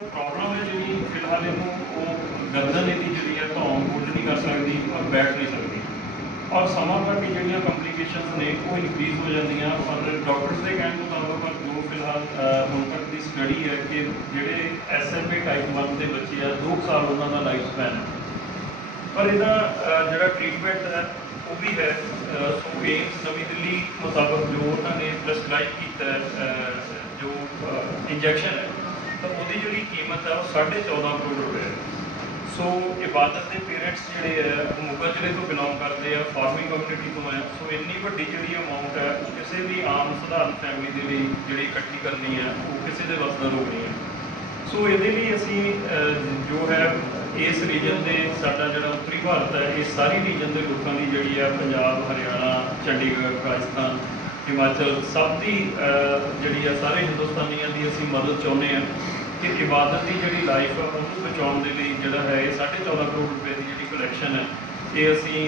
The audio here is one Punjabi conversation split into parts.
ਪ੍ਰੋਬਲਮ ਹੈ ਜਿਹੜੀ ਫਿਲਹਾਲ ਇਹਨੂੰ ਉਹ ਗਰਦਨ ਇਹਦੀ ਜਿਹੜੀ ਹੈ ਧੌਣ ਹੋਲਡ ਨਹੀਂ ਕਰ ਸਕਦੀ ਔਰ ਬੈਠ ਨਹੀਂ ਸਕਦੀ। ਔਰ ਸਮਾਂ ਤੱਕ ਜਿਹੜੀਆਂ ਕੰਪਲਿਕੇਸ਼ਨਸ ਨੇ ਉਹ ਇਨਕਰੀਜ਼ ਹੋ ਜਾਂਦੀਆਂ। ਔਰ ਡਾਕਟਰਸ ਦੇ ਕਹਿਣ ਮੁਤਾਬਕ ਪਰ ਜੋ ਫਿਲਹਾਲ ਅਹ, ਹੁਣ ਤੱਕ ਦੀ ਸਟੱਡੀ ਹੈ ਕਿ ਜਿਹੜੇ ਐਸਐਮਏ ਟਾਈਪ 1 ਦੇ ਬੱਚੇ ਆ 2 ਸਾਲ ਉਹਨਾਂ ਦਾ ਲਾਈਫ ਸਪੈਨ ਪਰ ਇਹਦਾ ਜਿਹੜਾ ਟ੍ਰੀਟਮੈਂਟ ਹੈ ਉਹ ਵੀ ਹੈ। ਸੋ ਏਮਸ ਨਵੀਂ ਦਿੱਲੀ ਮੁਤਾਬਕ ਜੋ ਉਹਨਾਂ ਨੇ ਪ੍ਰਸਕ੍ਰਾਈਬ ਕੀਤਾ ਜੋ ਇੰਜੈਕਸ਼ਨ ਹੈ ਤਾਂ ਉਹਦੀ ਜਿਹੜੀ ਕੀਮਤ ਹੈ ਉਹ 14.5 ਕਰੋੜ ਰੁਪਏ ਹੈ ਸੋ ਇਬਾਦਤ ਦੇ ਪੇਰੈਂਟਸ ਜਿਹੜੇ ਹੈ ਉਹ ਮੋਗਾ ਜ਼ਿਲ੍ਹੇ ਤੋਂ ਬਿਲੋਂਗ ਕਰਦੇ ਆ ਫਾਰਮਿੰਗ ਕਮਿਊਨਿਟੀ ਤੋਂ ਆ। ਸੋ ਇੰਨੀ ਵੱਡੀ ਜਿਹੜੀ ਅਮਾਉਂਟ ਹੈ ਉਹ ਕਿਸੇ ਵੀ ਆਮ ਸਧਾਰਨ ਫੈਮਿਲੀ ਦੇ ਲਈ ਜਿਹੜੀ ਇਕੱਠੀ ਕਰਨੀ ਹੈ ਉਹ ਕਿਸੇ ਦੇ ਵੱਸ ਦਾ ਰੋਗ ਨਹੀਂ ਹੈ ਸੋ ਇਹਦੇ ਲਈ ਅਸੀਂ ਜੋ ਹੈ, ਇਸ ਰੀਜਨ ਦੇ ਸਾਡਾ ਜਿਹੜਾ ਉੱਤਰੀ ਭਾਰਤ ਹੈ ਇਹ ਸਾਰੀ ਰੀਜਨ ਦੇ ਲੋਕਾਂ ਦੀ ਜਿਹੜੀ ਹੈ ਪੰਜਾਬ, ਹਰਿਆਣਾ, ਚੰਡੀਗੜ੍ਹ, ਰਾਜਸਥਾਨ, ਹਿਮਾਚਲ, ਸਭ ਦੀ ਜਿਹੜੀ ਆ, ਸਾਰੇ ਹਿੰਦੁਸਤਾਨੀਆਂ ਦੀ ਅਸੀਂ ਮਦਦ ਚਾਹੁੰਦੇ ਹਾਂ ਕਿ ਇਬਾਦਤ ਦੀ ਜਿਹੜੀ ਲਾਈਫ ਆ, ਉਹਨੂੰ ਬਚਾਉਣ ਦੇ ਲਈ ਜਿਹੜਾ ਹੈ, ਇਹ 14.5 ਕਰੋੜ ਰੁਪਏ ਦੀ ਜਿਹੜੀ ਕਲੈਕਸ਼ਨ ਹੈ ਇਹ ਅਸੀਂ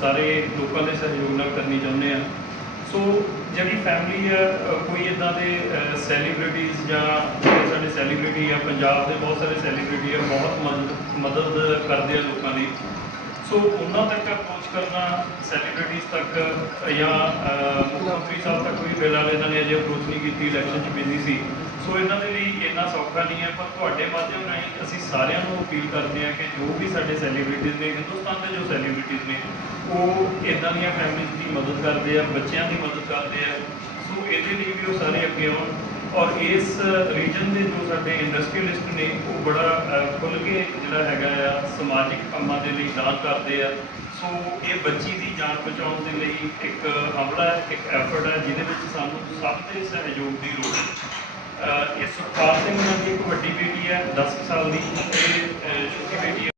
ਸਾਰੇ ਲੋਕਾਂ ਦੇ ਸਹਿਯੋਗ ਨਾਲ ਕਰਨੀ ਚਾਹੁੰਦੇ ਹਾਂ। ਸੋ ਜਿਹੜੀ ਫੈਮਿਲੀ ਆ ਕੋਈ ਇਦਾਂ ਦੇ ਸੈਲੀਬ੍ਰਿਟੀਜ਼ ਜਾਂ ਜਿਹੜੇ ਸਾਡੇ ਸੈਲੀਬ੍ਰਿਟੀ ਆ, ਪੰਜਾਬ ਦੇ ਬਹੁਤ ਸਾਰੇ ਸੈਲੀਬ੍ਰਿਟੀ ਆ, ਬਹੁਤ ਮਦਦ ਮਦਦ ਕਰਦੇ ਆ ਲੋਕਾਂ ਦੀ। ਸੋ ਉਹਨਾਂ ਤੱਕ ਅਪਰੋਚ ਕਰਨਾ ਸੈਲੀਬ੍ਰਿਟੀਜ਼ ਤੱਕ ਜਾਂ ਮੁੱਖ ਮੰਤਰੀ ਸਾਹਿਬ ਤੱਕ ਵੀ ਫਿਲਹਾਲ ਇਹਨਾਂ ਨੇ ਅਜੇ ਅਪਰੋਚ ਨਹੀਂ ਕੀਤੀ ਇਲੈਕਸ਼ਨ 'ਚ ਬਿਜ਼ੀ ਸੀ। ਸੋ ਇਹਨਾਂ ਦੇ ਲਈ ਇੰਨਾ ਸੌਖਾ ਨਹੀਂ ਹੈ ਪਰ ਤੁਹਾਡੇ ਮਾਧਿਅਮ ਰਾਹੀਂ ਅਸੀਂ ਸਾਰਿਆਂ ਨੂੰ ਅਪੀਲ ਕਰਦੇ ਹਾਂ ਕਿ ਜੋ ਵੀ ਸਾਡੇ ਸੈਲੀਬ੍ਰਿਟੀਜ਼ ਨੇ ਹਿੰਦੁਸਤਾਨ ਦੇ ਜੋ ਸੈਲੀਬ੍ਰਿਟੀਜ਼ ਨੇ ਉਹ ਇਦਾਂ ਦੀਆਂ ਫੈਮਿਲੀਜ਼ ਦੀ ਮਦਦ ਕਰਦੇ ਆ ਬੱਚਿਆਂ ਦੀ ਮਦਦ ਕਰਦੇ ਆ। ਸੋ ਇਹਦੇ ਲਈ ਵੀ ਉਹ ਸਾਰੇ ਅੱਗੇ ਆਉਣ। ਔਰ ਇਸ ਰੀਜਨ ਦੇ ਜੋ ਸਾਡੇ ਇੰਡਸਟਰੀਅਲਿਸਟ ਨੇ ਉਹ ਬੜਾ ਅਹ, ਖੁੱਲ੍ਹ ਕੇ ਜਿਹੜਾ ਹੈਗਾ ਆ ਸਮਾਜਿਕ ਕੰਮਾਂ ਦੇ ਲਈ ਦਾਨ ਕਰਦੇ ਆ। ਸੋ ਇਹ ਬੱਚੀ ਦੀ ਜਾਨ ਬਚਾਉਣ ਦੇ ਲਈ ਇੱਕ ਹਮਲਾ ਇੱਕ ਐਫਰਟ ਹੈ ਜਿਹਦੇ ਵਿੱਚ ਸਾਨੂੰ ਸਭ ਦੇ ਸਹਿਯੋਗ ਦੀ ਲੋੜ ਹੈ। ਇਸ ਸੁਖਪਾਲ ਸਿੰਘ ਉਹਨਾਂ ਇੱਕ ਵੱਡੀ ਬੇਟੀ ਹੈ 10 ਸਾਲ ਦੀ ਤੇ ਛੋਟੀ ਬੇਟੀ